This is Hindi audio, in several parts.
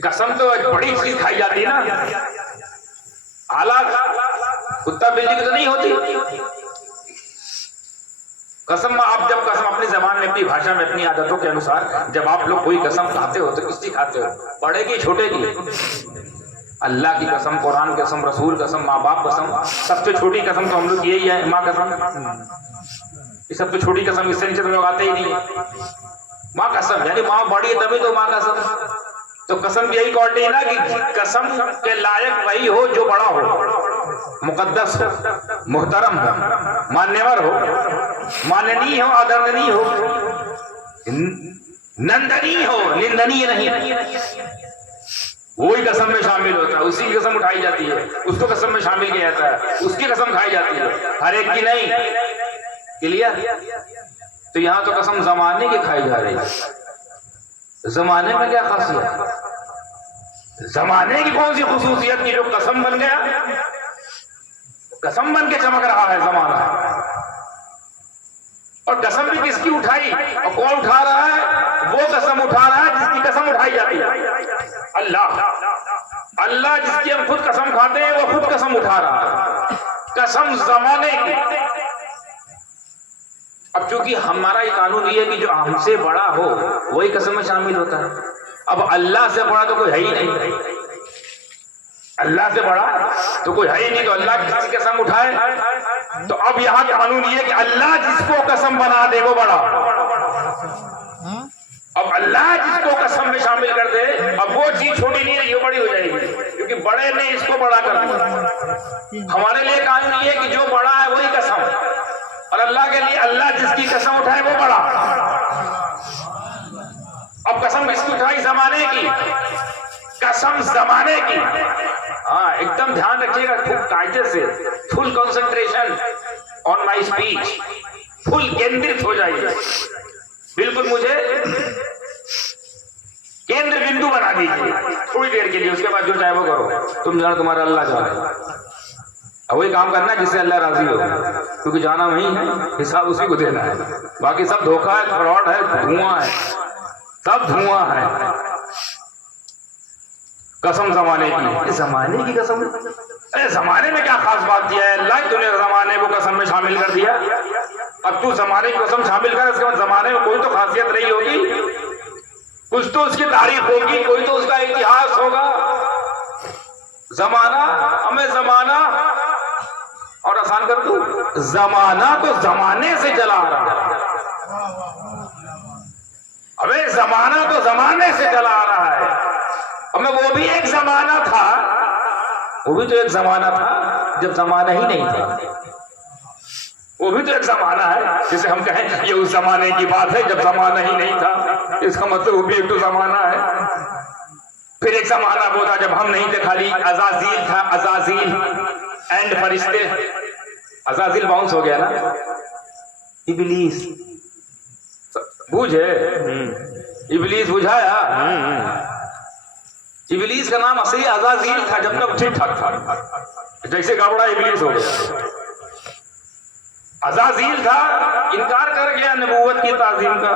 कसम तो बड़ी चीज खाई जाती है ना, आला कुत्ता बिल्ली की तो नहीं होती कसम। आप जब कसम अपनी जबान में, अपनी भाषा में, अपनी आदतों के अनुसार जब आप लोग कोई कसम खाते हो तो किसकी खाते हो? बड़े की, छोटे की? अल्लाह की कसम, कुरान की कसम, रसूल कसम, माँ बाप कसम। सबसे छोटी कसम तो हम लोग यही है, माँ कसम। ये सबसे छोटी कसम, इससे नीचे तो लोग आते ही नहीं है। माँ कसम यानी माँ बड़ी है तभी तो माँ कसम। तो कसम की यही क्वालिटी है ना कि कसम के लायक वही हो जो बड़ा हो, मुकद्दस हो, मुहतरम हो, मान्यवर हो, माननीय हो, आदरणीय हो, नंदनीय हो, निंदनीय नहीं। वही कसम में शामिल होता है, उसी की कसम उठाई जाती है, उसको कसम में शामिल किया जाता है, उसकी कसम खाई जाती है, हर एक की नहीं। क्लियर? तो यहां तो कसम जमाने की खाई जा रही है। जमाने में क्या खासियत? जमाने की कौन सी खुसूसियत की जो कसम बन गया? कसम बन के चमक रहा है जमाना। और कसम भी किसकी उठाई और कौन उठा रहा है? वो कसम उठा रहा है जिसकी कसम उठाई जाती है, अल्लाह। अल्लाह जिसकी हम खुद कसम खाते हैं वो खुद कसम उठा रहा है, कसम जमाने की। अब चूंकि हमारा ये कानून ये है कि जो हमसे बड़ा हो वही कसम में शामिल होता है। अब अल्लाह से बड़ा तो कोई है ही नहीं, अल्लाह से बड़ा तो कोई है ही नहीं, तो अल्लाह किसकी कसम उठाए? तो अब यहाँ कानून ये है कि अल्लाह जिसको कसम बना दे वो बड़ा। अब अल्लाह जिसको कसम में शामिल कर दे, अब वो चीज छोटी नहीं है, वो बड़ी हो जाएगी, क्योंकि बड़े ने इसको बड़ा कर दिया। हमारे लिए कानून ये है कि जो बड़ा है वही कसम, और अल्लाह के लिए अल्लाह जिसकी कसम उठाए वो बड़ा। अब कसम किसकी उठाई? जमाने की कसम, जमाने की। हाँ, एकदम ध्यान रखिएगा, खूब कायदे से, full concentration on my speech, full केंद्रित हो जाइए, बिल्कुल मुझे केंद्र बिंदु बना दीजिए थोड़ी देर के लिए, उसके बाद जो चाहे वो करो, तुम जानो तुम्हारा अल्लाह जाने। वही काम करना जिससे अल्लाह राजी हो, क्योंकि जाना वही है, हिसाब उसी को देना है। बाकी सब धोखा है, फ्रॉड है, धुआं है, सब धुआं है। कसम जमाने की, जमाने की कसम। अरे जमाने में क्या खास बात किया है अल्लाह? तूने जमाने को कसम में शामिल कर दिया, अब तू जमाने की कसम शामिल कर, इसके बाद जमाने में कोई तो खासियत रही होगी, कुछ तो उसकी तारीफ होगी, कोई तो उसका इतिहास होगा। जमाना, हमें जमाना, और आसान कर दूं, जमाना तो जमाने से चला आ रहा है। अबे जमाना तो जमाने से चला आ रहा है। अब वो भी एक जमाना था, वो भी तो एक जमाना था जब जमाना ही नहीं था। वो भी तो एक जमाना है, जिसे हम कहें ये उस जमाने की बात है जब जमाना ही नहीं था, इसका मतलब वो भी एक तो जमाना है। फिर एक जमाना वो था जब हम नहीं थे, खाली अजाजील था, अजाजील एंड फरिश्ते। अजाजील बाउंस हो गया ना, इबलीस बूझे, इबलीस बुझाया। इबलीस का नाम असली अजाजील था जब तक ठीक ठाक था, जैसे गबड़ा इबलीस हो गया। अजाजील था, इनकार कर गया नबूवत की ताजीम का,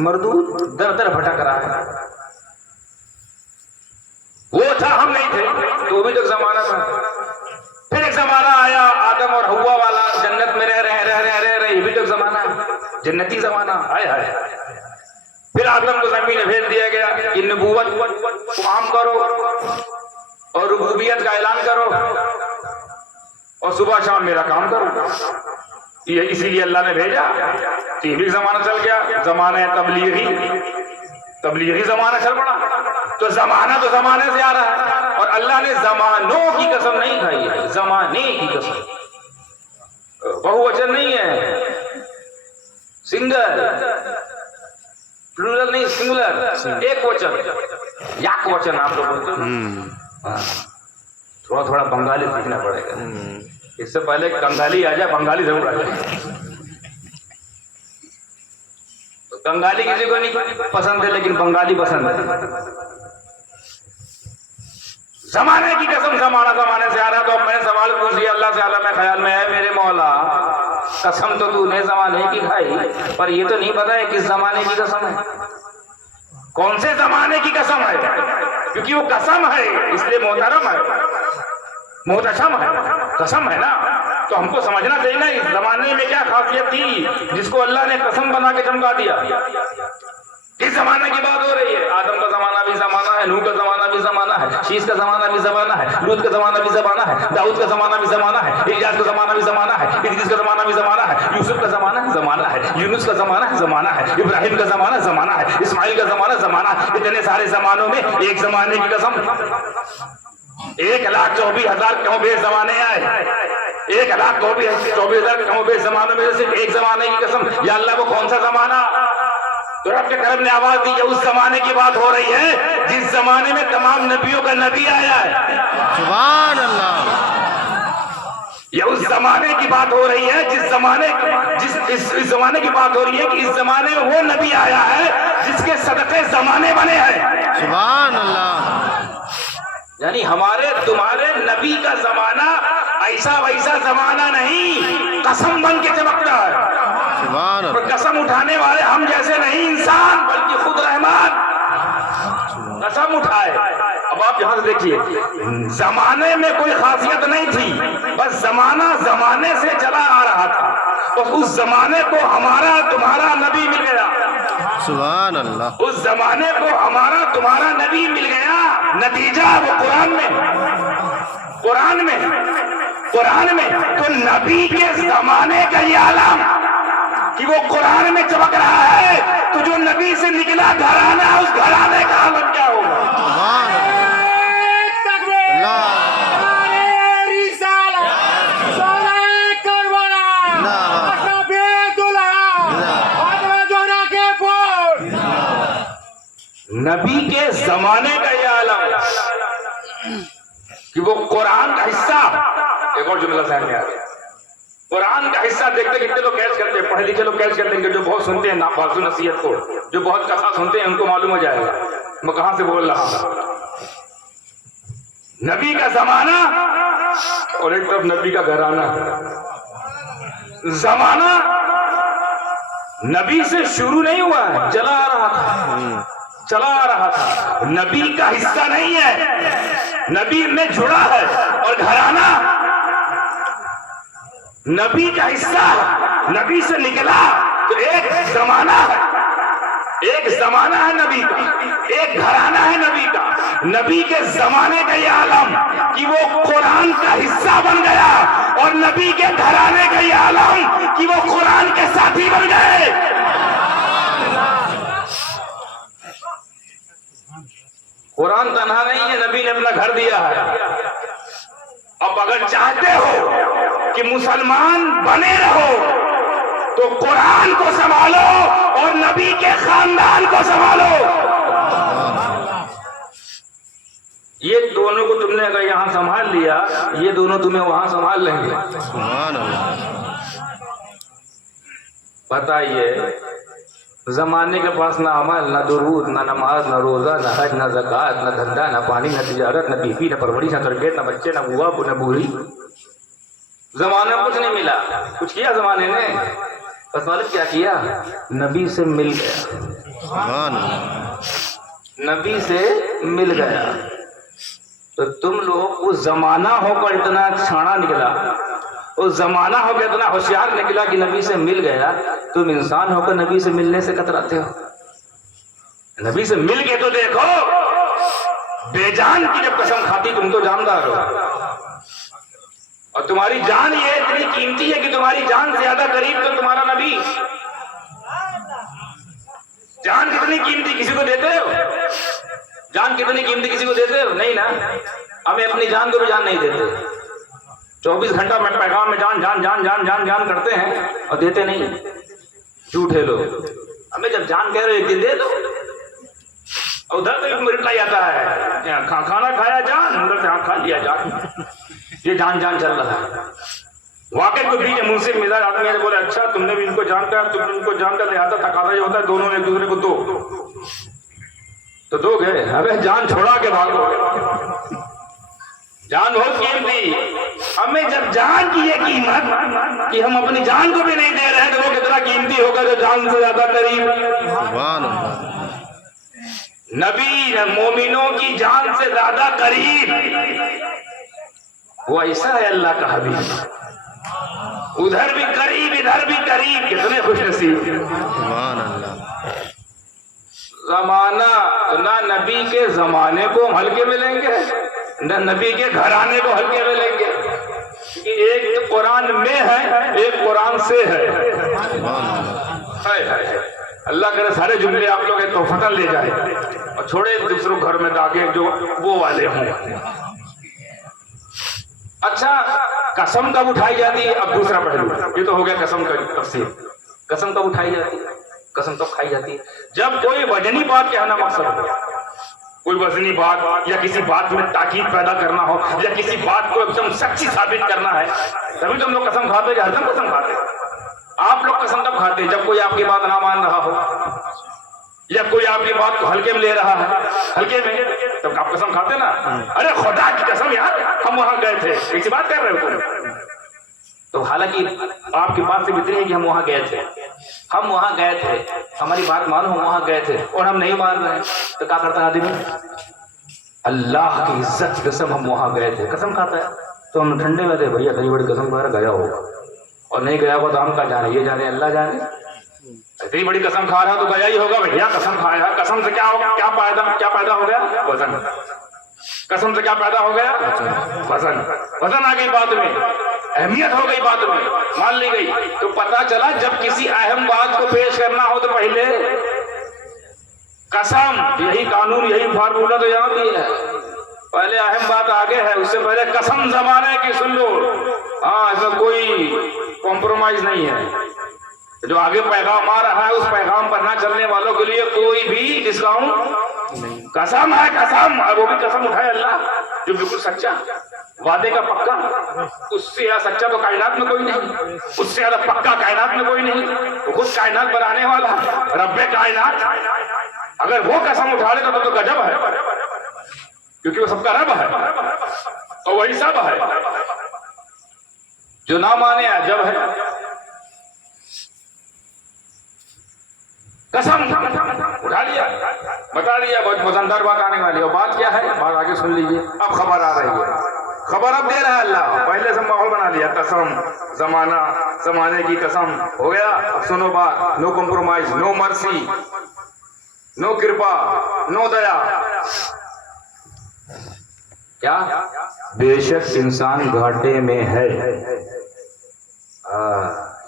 मरदूद दर दर भटक रहा है। वो था, हम नहीं थे, तो भी तो एक जमाना था। फिर एक जमाना आया आदम और हव्वा वाला, जन्नत में रह रहे, ये भी तो एक जमाना है, जन्नती जमाना। हाय हाय। फिर आदम को जमीन में भेज दिया गया कि नबूवत को आम करो और रुबूबियत का ऐलान करो और सुबह शाम मेरा काम करो, ये इसीलिए अल्लाह ने भेजा। तो ये भी जमाना चल गया, जमाना तबलीगी जमाना चल पड़ा। तो जमाना तो जमाने से आ रहा है, और अल्लाह ने जमानों की कसम नहीं खाई है, जमाने की कसम। बहुवचन नहीं है, सिंगल, प्लूरल नहीं, सिंगुलर, एक वचन, याक वचन आप लोग बोलते हो। थोड़ा थोड़ा बंगाली सीखना पड़ेगा, इससे पहले कंगाली आ जाए, बंगाली जरूर आ जाए। बंगाली किसी को नहीं पसंद है, लेकिन बंगाली पसंद है। जमाने की कसम, जमाना जमाने से आ रहा। तो अब मैंने सवाल पूछ लिया अल्लाह से, अल्लाह में ख्याल में है मेरे मौला, कसम तो तूने जमाने की खाई, पर ये तो नहीं पता है किस जमाने की कसम है, कौन से जमाने की कसम है? क्योंकि वो कसम है इसलिए मोहतरम है, मोहतशम है, कसम है ना। तो हमको समझना चाहिए ना इस जमाने में क्या खासियत थी जिसको अल्लाह ने कसम बना के चमका दिया। किस जमाने की बात हो रही है? आदम का जमाना भी जमाना है, नूह का जमाना भी जमाना है, शीश का जमाना भी जमाना है, लूत का जमाना भी जमाना है, दाऊद का जमाना भी जमाना है, इलियास का जमाना भी जमाना है, इदरीस का जमाना भी जमाना है, यूसुफ का जमाना जमाना है, यूनुस का जमाना जमाना है, इब्राहिम का जमाना जमाना है, इस्माइल का जमाना जमाना है। इतने सारे जमानों में एक जमाने की कसम 1,24,000 क्यों बेस जमाने आए? 1,24,000 क्यों बेस जमानों में सिर्फ एक जमाने की कसम। या अल्लाह वो कौन सा जमाना? तो रब के करम ने आवाज दी, उस जमाने की बात हो रही है जिस जमाने में तमाम नबियों का नबी आया है। सुभान अल्लाह। ये उस जमाने की बात हो रही है जिस जमाने इस जमाने की बात हो रही है कि इस जमाने में वो नबी आया है जिसके सदके जमाने बने हैं। सुभान अल्लाह। यानी हमारे तुम्हारे नबी का जमाना ऐसा वैसा जमाना नहीं, कसम बन के चमकता है। सुभान अल्लाह। पर कसम उठाने वाले हम जैसे नहीं इंसान, बल्कि खुद रहमान कसम उठाए। अब आप यहां से देखिए, जमाने में कोई खासियत नहीं थी, बस जमाना जमाने से चला आ रहा था, तो उस जमाने को हमारा तुम्हारा नबी मिल गया। सुभान अल्लाह। उस जमाने को हमारा तुम्हारा नबी मिल गया। नतीजा वो कुरान में तो नबी के जमाने का ये आलम कि वो कुरान में चमक रहा है, तो जो नबी से निकला घराना, उस घराने का आलम क्या होगा? सुभान अल्लाह। नबी के जमाने का ये आलम कि वो कुरान का हिस्सा। एक और जुमला सामने आ गया, कुरान का हिस्सा देखते कितने लोग कैच करते हैं, पढ़े लिखे लोग कैच कर लेंगे, जो बहुत सुनते हैं नाफाजु नसीहत को, जो बहुत कथा सुनते हैं उनको मालूम हो जाएगा मैं कहां से बोल रहा हूं। नबी का जमाना और एक तरफ नबी का घराना। जमाना नबी से शुरू नहीं हुआ है, चला आ रहा था, नबी का हिस्सा नहीं है, नबी में जुड़ा है। और घराना नबी का हिस्सा, नबी से निकला, तो एक जमाना है नबी का, एक घराना है नबी का। नबी के जमाने का ये आलम कि वो कुरान का हिस्सा बन गया, और नबी के घराने का ये आलम कि वो कुरान के साथी बन गए। कुरान तन्हा नहीं है, नबी ने अपना घर दिया है। अब अगर चाहते हो कि मुसलमान बने रहो तो कुरान को संभालो और नबी के खानदान को संभालो। ये दोनों को तुमने अगर यहां संभाल लिया, ये दोनों तुम्हें वहां संभाल लेंगे। सुभान अल्लाह। बताइए, जमाने के पास ना अमल, ना दुरूद, ना नमाज, ना रोजा, ना हज, ना ज़कात, ना धंधा, ना पानी, ना तिजारत, ना बीवी, ना परवरिश, ना तरबियत, ना बच्चे, ना बुआ, ना बूढ़ी। जमाने में कुछ नहीं मिला। कुछ किया जमाने ने? बस मालूम क्या किया? नबी से मिल गया। सुभान अल्लाह। नबी से मिल गया। तो तुम लोग उस जमाना होकर इतना छाना निकला, उस जमाना होकर इतना होशियार निकला कि नबी से मिल गया, तुम इंसान होकर नबी से मिलने से कतराते हो। नबी से मिल के तो देखो, बेजान की जब कसम खाती तुम तो जानदार हो, और तुम्हारी जान ये इतनी कीमती है कि तुम्हारी जान से ज्यादा करीब तो तुम्हारा नबी। जान कितनी कीमती किसी को देते हो? जान कितनी कीमती किसी को देते हो? नहीं ना। हमें अपनी जान को भी जान नहीं देते। 24 घंटा में पैगाम में जान जान जान जान जान जान करते हैं और देते नहीं, झूठे लोग। हमें जब जान कह रहे हो एक दिन दे दो, और उधर से रिप्लाई आता है खाना खाया जान, उधर से खा लिया जान। ये जान जान चल रहा है। वाकई को बीच मुंसिफ मिजाज आदमी ने बोले, अच्छा तुमने भी इनको जानता है, तुमने इनको जानकर लिहाजा तकाजा ये होता है दोनों ने एक दूसरे को दो, तो दो गए। अबे जान छोड़ा के भागो, जान बहुत कीमती। हमें जब जान की ये कीमत कि हम अपनी जान को भी नहीं दे रहे हैं, तो वो कितना कीमती होगा जो जान से ज्यादा करीब। सुभान अल्लाह। नबी मोमिनों की जान से ज्यादा करीब, वो ऐसा है अल्लाह का हबीब, उधर भी करीब इधर भी करीब। कितने खुशनसीब। सुभान अल्लाह। जमाना, ना नबी के जमाने को हम हल्के में लेंगे, न नबी के घराने को हल्के में लेंगे, कि एक तो कुरान में है, एक कुरान से है। अल्लाह करे सारे जुमले आप लोग तोहफतन ले जाए और छोड़े दूसरों घर में दागे जो वो वाले हों। अच्छा, कसम कब उठाई जाती है? अब दूसरा पहलू, ये तो हो गया कसम का तफसीर। कसम कब उठाई जाती है? कसम तब खाई जाती है जब कोई वजनी बात कहना मकसद हो, कोई वजनी बात या किसी बात में ताकीद पैदा करना हो या किसी बात को एकदम सच्ची साबित करना है, तभी तो हम लोग कसम खाते हैं। हरदम कसम खाते हैं। आप लोग कसम तब खाते हैं जब कोई आपकी बात ना मान रहा हो या कोई आपकी बात को हल्के में ले रहा है, हल्के में, तब आप कसम खाते ना। अरे खुदा की कसम यार, हम वहां गए थे, ऐसी बात कर रहे हो तो हालांकि आपकी बात से इतनी है कि हम वहां गए थे, हम वहां गए थे, हमारी बात मानो, हम वहां गए थे और हम नहीं मान रहे, तो क्या करता है आदमी? अल्लाह की इज्जत की कसम हम वहां गए थे, कसम खाता है। तो हम ठंडे में थे, भैया कई बड़ी कसम खा गया होगा, और नहीं गया होगा तो हम क्या जाने, ये जाने अल्लाह जाने। इतनी बड़ी कसम खा रहा तो गया ही होगा भैया, कसम खाया। कसम से क्या होगा, क्या पैदा हो गया? वजन। कसम से क्या पैदा हो गया? वजन। वजन आ गई बात में, अहमियत हो गई बात में, मान ली गई। तो पता चला जब किसी अहम बात को पेश करना हो तो पहले कसम, यही कानून, यही फार्मूला तो यहाँ भी है। पहले अहम बात आगे है, उससे पहले कसम जमाने की सुन लो। हाँ, इसमें कोई कॉम्प्रोमाइज नहीं है। जो आगे पैगाम आ रहा है उस पैगाम पर ना चलने वालों के लिए कोई भी डिस्काउंट। कसम है कसम, और वो भी कसम उठाए अल्लाह जो बिल्कुल सच्चा, वादे का पक्का। उससे ज्यादा सच्चा तो कायनात में कोई नहीं, उससे ज्यादा पक्का कायनात में कोई नहीं। वो खुद कायनात बनाने वाला रब्बे कायनात, अगर वो कसम उठा ले तो गजब है, क्योंकि वो सबका रब है और वही सब है। जो ना माने अजब है। कसम उठा लिया, बता दिया, बहुत मजेदार बात आने वाली है। और बात क्या है, बात आगे सुन लीजिए। अब खबर आ रही है, खबर अब दे रहा है अल्लाह। पहले से माहौल बना लिया, कसम, जमाना, जमाने की कसम हो गया। अब सुनो बात, no compromise, no mercy, no कृपा, नो दया। क्या? बेशक इंसान घाटे में है।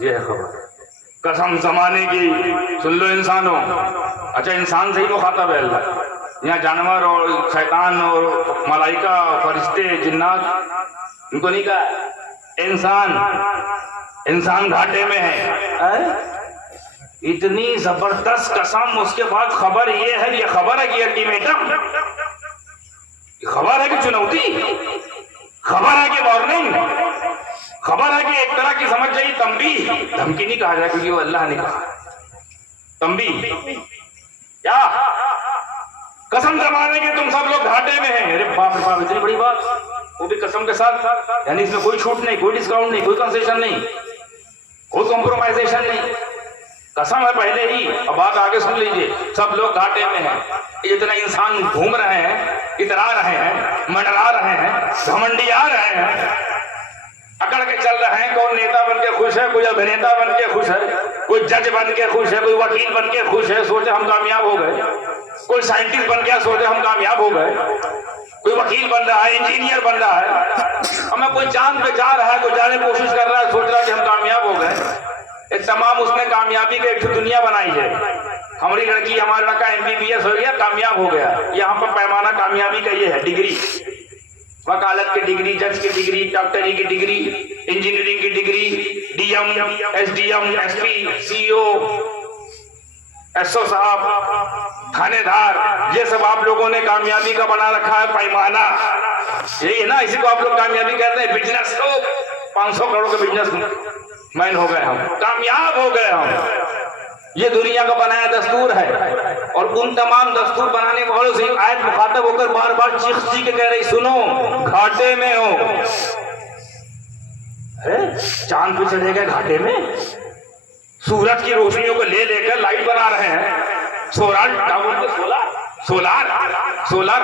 ये है खबर, कसम जमाने की। सुन लो इंसानों, अच्छा इंसान से ही मुखातब है अल्लाह। यहाँ जानवर और शैतान और मलाइका, फरिश्ते, जिन्नात, इनको नहीं कहा। इंसान घाटे में है। इतनी जबरदस्त कसम, उसके बाद खबर ये है, ये खबर है कि अल्टीमेटम, खबर है कि चुनौती, खबर है कि वार्निंग, खबर है कि एक तरह की समझ जाइए तंबी। धमकी नहीं कहा जाए क्योंकि वो अल्लाह ने कहा, तंबी। क्या कसम जमाने के तुम सब लोग घाटे में हैं। अरे बाप रे बाप, इतनी बड़ी बात, वो भी कसम के साथ। यानी इसमें कोई छूट नहीं, कोई डिस्काउंट नहीं, कोई कंसेशन नहीं, कोई कॉम्प्रोमाइजेशन नहीं, कसम है पहले ही। अब बात आगे सुन लीजिए। सब लोग घाटे में हैं। इतना इंसान घूम रहे हैं, इतरा रहे हैं, मंडरा रहे हैं, घमंडिया रहे हैं, अकड़ के चल रहे हैं। कौन नेता बन के खुश है, कोई अभिनेता बन के खुश है, कोई जज बन के खुश है, कोई वकील बन के खुश है, सोचे हम कामयाब हो गए। कोई साइंटिस्ट बन गया, सोचे हम कामयाब हो गए। कोई वकील बन रहा है, इंजीनियर बन रहा है, हमें कोई चांद पे जा रहा है, कोई जाने की कोशिश कर रहा है, सोच रहा है कि हम कामयाब हो गए। ये तमाम उसने कामयाबी की एक दुनिया बनाई है। हमारी लड़की, हमारा लड़का MBBS हो गया, कामयाब हो गया। यहाँ पर पैमाना कामयाबी का ये है, डिग्री, वकालत की डिग्री, जज की डिग्री, डॉक्टरी की डिग्री, इंजीनियरिंग की degree, DM, SDM, SP, CEO, SO साहब, थानेदार, ये सब आप लोगों ने कामयाबी का बना रखा है पैमाना। यही है ना, इसी को आप लोग कामयाबी कहते हैं। बिजनेस तो 500 करोड़ का बिजनेस मैन हो गए, हम कामयाब हो गए हम। ये दुनिया का बनाया दस्तूर है। और उन तमाम दस्तूर बनाने वालों से आयत मुखातब होकर बार बार चीख चीख के कह रही, सुनो घाटे में हो। चांद पे चले गए घाटे में, सूरज की रोशनियों को ले लेकर लाइट बना रहे हैं, सोलर टावर पे सोलर सोलार सोलार